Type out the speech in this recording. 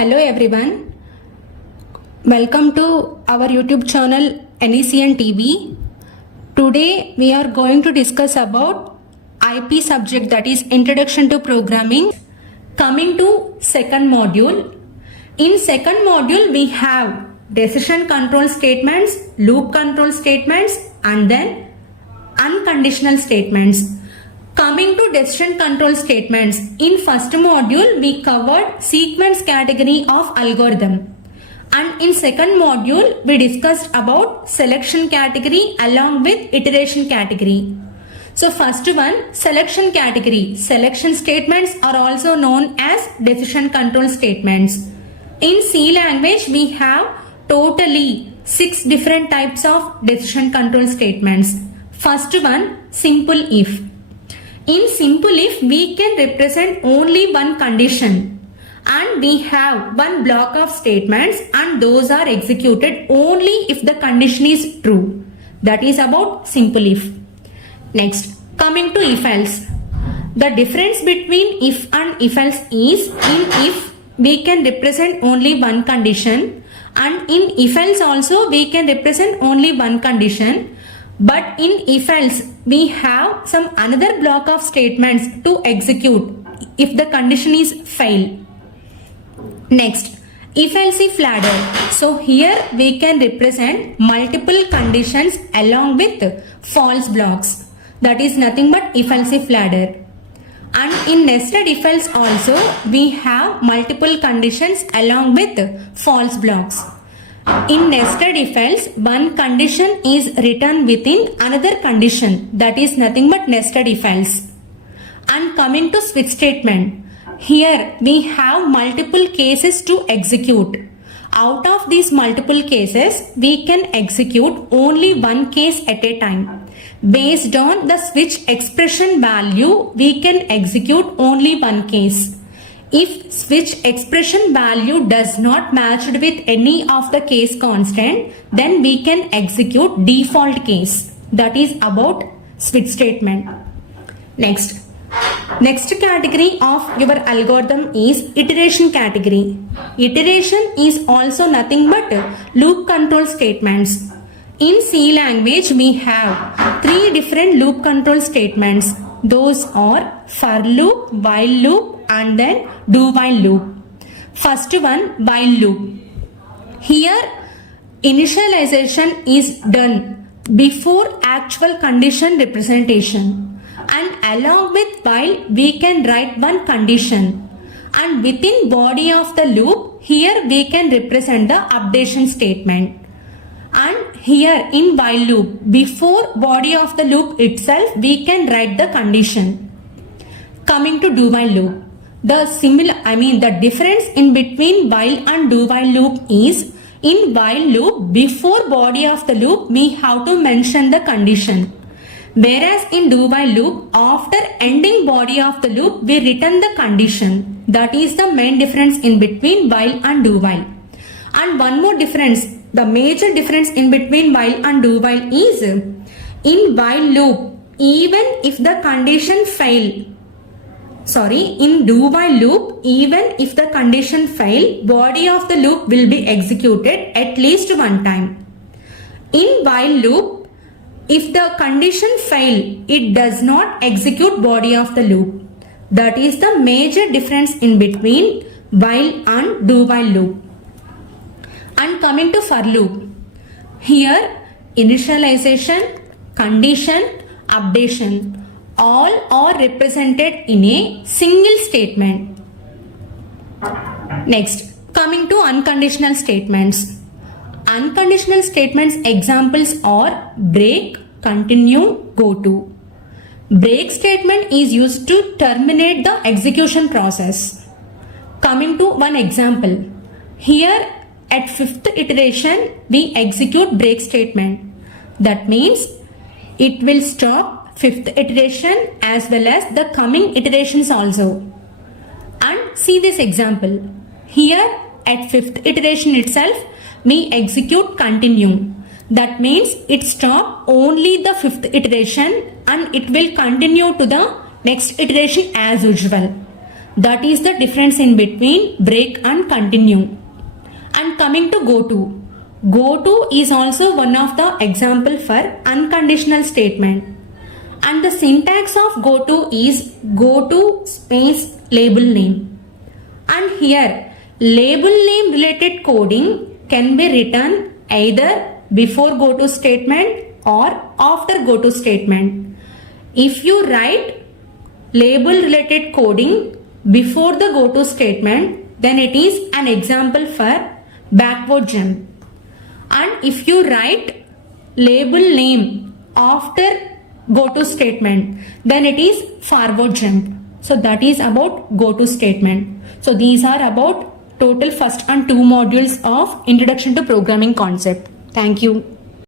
Hello everyone, welcome to our YouTube channel NECN TV. Today we are going to discuss about IP subject, that is Introduction to Programming. Coming to second module. In second module we have decision control statements, loop control statements and then unconditional statements. Coming to decision control statements, in first module we covered sequence category of algorithm, and in second module we discussed about selection category along with iteration category. So first one, selection category. Selection statements are also known as decision control statements. In C language we have totally 6 different types of decision control statements. First one, simple if. In simple if we can represent only one condition and we have one block of statements and those are executed only if the condition is true. That is about simple if. Next, coming to if else. The difference between if and if else is, in if we can represent only one condition and in if else also we can represent only one condition. But in if else we have some another block of statements to execute if the condition is fail. Next, if else if ladder. So here we can represent multiple conditions along with false blocks. That is nothing but if else if ladder. And in nested if else also we have multiple conditions along with false blocks. In nested if else, one condition is written within another condition, that is nothing but nested if else. And coming to switch statement, here we have multiple cases to execute. Out of these multiple cases, we can execute only one case at a time. Based on the switch expression value, we can execute only one case. If switch expression value does not match with any of the case constant, then we can execute default case. That is about switch statement. Next category of your algorithm is iteration category. Iteration is also nothing but loop control statements. In C language we have 3 different loop control statements. Those are for loop, while loop and then do while loop. First one, while loop. Here initialization is done before actual condition representation, and along with while we can write one condition, and within body of the loop here we can represent the updation statement. And here in while loop, before body of the loop itself we can write the condition. Coming to do while loop. The difference in between while and do while loop is, in while loop before body of the loop we have to mention the condition, whereas in do while loop after ending body of the loop we return the condition. That is the main difference in between while and do while. And one more difference, the major difference in between while and do while is, in while loop even if the condition fail, in do while loop, even if the condition fail, body of the loop will be executed at least one time. In while loop, if the condition fail, it does not execute body of the loop. That is the major difference in between while and do while loop. And coming to for loop. Here, initialization, condition, updation, all are represented in a single statement. Next, coming to unconditional statements. Unconditional statements examples are break, continue, go to. Break statement is used to terminate the execution process. Coming to one example. Here at 5th iteration we execute break statement. That means it will stop 5th iteration as well as the coming iterations also. And see this example. Here at 5th iteration itself we execute continue. That means it stop only the 5th iteration and it will continue to the next iteration as usual. That is the difference in between break and continue. And coming to go to. Go to is also one of the example for unconditional statement. And the syntax of go to is go to space label name. And here label name related coding can be written either before go to statement or after go to statement. If you write label related coding before the go to statement, then it is an example for backward jump. And if you write label name after go to statement, then it is forward jump. So that is about go to statement. So these are about total first and two modules of Introduction to Programming Concept. Thank you.